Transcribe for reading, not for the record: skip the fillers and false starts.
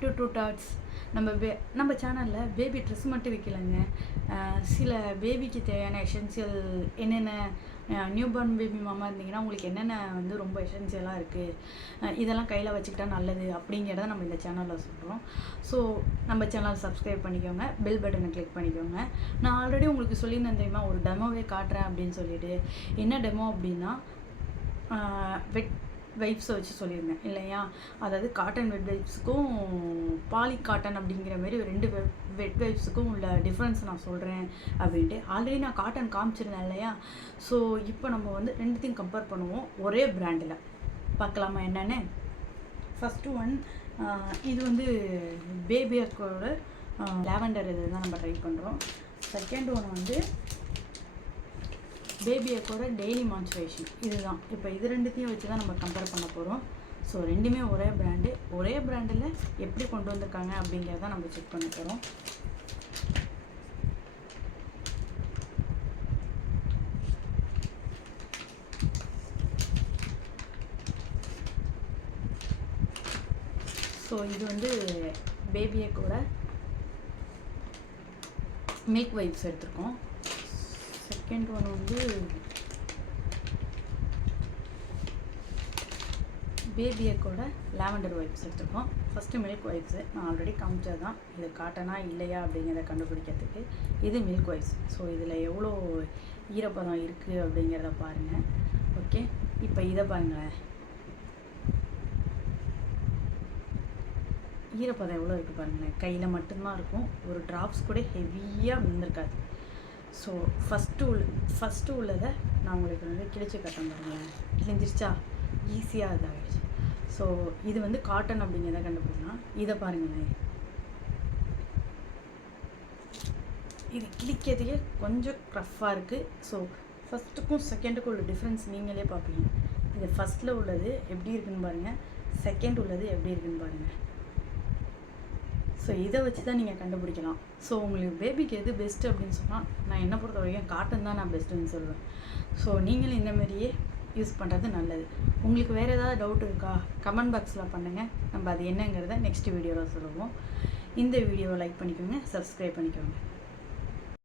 Back to true dots. நம்ம சேனலில் baby dress மட்டும் விற்கலைங்க. சில பேபிக்கு தேவையான எசென்சியல் என்னென்ன, நியூ பார்ன் பேபி மாமா இருந்தீங்கன்னா உங்களுக்கு என்னென்ன வந்து ரொம்ப எசென்சியலாக இருக்குது, இதெல்லாம் கையில் வச்சுக்கிட்டா நல்லது அப்படிங்கிறத நம்ம இந்த சேனலில் சொல்கிறோம். ஸோ நம்ம சேனல் சப்ஸ்கிரைப் பண்ணிக்கோங்க, பெல் பட்டனை கிளிக் பண்ணிக்கோங்க. நான் ஆல்ரெடி உங்களுக்கு சொல்லியிருந்தேன் தெரியுமா, ஒரு டெமோவே காட்டுறேன் அப்படின்னு சொல்லிட்டு. என்ன டெமோ அப்படின்னா, வெட் வைப்ஸை வச்சு சொல்லியிருந்தேன் இல்லையா. அதாவது காட்டன் வெட் வைப்ஸுக்கும் பாலி காட்டன் அப்படிங்கிற மாதிரி ரெண்டு வெட் வைப்ஸுக்கும் உள்ள டிஃப்ரென்ஸ் நான் சொல்கிறேன் அப்படின்ட்டு. ஆல்ரெடி நான் காட்டன் காமிச்சிருந்தேன் இல்லையா. ஸோ இப்போ நம்ம வந்து ரெண்டுத்தையும் கம்பேர் பண்ணுவோம் ஒரே பிராண்டில். பார்க்கலாமா என்னென்னு. ஃபஸ்ட்டு ஒன், இது வந்து பேபியக்கோட லாவெண்டர், இது தான் நம்ம ட்ரை பண்ணுறோம். செகண்ட் ஒன் வந்து பேபியக்கோட டெய்லி மாய்ஸ்சரைசேஷன். இதுதான் இப்போ இது ரெண்டுத்தையும் வச்சு தான் நம்ம கம்பேர் பண்ண போகிறோம். ஸோ ரெண்டுமே ஒரே பிராண்டு. ஒரே பிராண்டில் எப்படி கொண்டு வந்திருக்காங்க அப்படிங்கிறத நம்ம செக் பண்ண போகிறோம். ஸோ இது வந்து பேபியக்கோட மில்க் வைப்ஸ் எடுத்திருக்கோம். செகண்ட் ஒன் வந்து பேபியக்கோட லாவெண்டர் வைப்ஸ் எடுத்துருக்கோம். ஃபஸ்ட்டு மில்க் வைப்ஸு நான் ஆல்ரெடி காமிச்சது தான். இது காட்டனா இல்லையா அப்படிங்கிறத கண்டுபிடிக்கிறதுக்கு. இது மில்க் வைப்ஸ். ஸோ இதில் எவ்வளோ ஈரப்பதம் இருக்குது அப்படிங்கிறத பாருங்கள். ஓகே, இப்போ இதை பாருங்களேன், ஈரப்பதம் எவ்வளோ இருக்குது பாருங்களேன். கையில் மட்டும்தான் இருக்கும், ஒரு ட்ராப்ஸ் கூட ஹெவியாக விழுந்திருக்காது. ஸோ ஃபஸ்ட்டு உள்ளதை நான் உங்களுக்கு வந்து கிழிச்சு கட்டேன் பாருங்களேன். கிழிஞ்சிருச்சா, ஈஸியாக இதாகிடுச்சு. ஸோ இது வந்து காட்டன் அப்படிங்கிறத கண்டுபிடிக்கலாம். இதை பாருங்களேன், இது கிழிக்கிறதுக்கே கொஞ்சம் ரஃப்பாக இருக்குது. ஸோ ஃபஸ்ட்டுக்கும் செகண்டுக்கும் உள்ள டிஃப்ரென்ஸ் நீங்களே பார்ப்பீங்க. இது ஃபஸ்ட்டில் உள்ளது எப்படி இருக்குதுன்னு பாருங்கள், செகண்ட் உள்ளது எப்படி இருக்குதுன்னு பாருங்கள். ஸோ இதை வச்சு தான் நீங்கள் கண்டுபிடிக்கலாம். ஸோ உங்களுக்கு பேபிக்கு எது பெஸ்ட்டு அப்படின்னு சொன்னால், நான் என்ன பொறுத்த வரைக்கும் காட்டன் தான் நான் பெஸ்ட்டுன்னு சொல்லுவேன். ஸோ நீங்களும் இந்தமாரியே யூஸ் பண்ணுறது நல்லது. உங்களுக்கு வேறு ஏதாவது டவுட் இருக்கா, கமெண்ட் பாக்ஸில் பண்ணுங்கள். நம்ம அது என்னங்கிறத நெக்ஸ்ட் வீடியோவில் சொல்லுவோம். இந்த வீடியோவை லைக் பண்ணிக்கோங்க, சப்ஸ்கிரைப் பண்ணிக்கோங்க.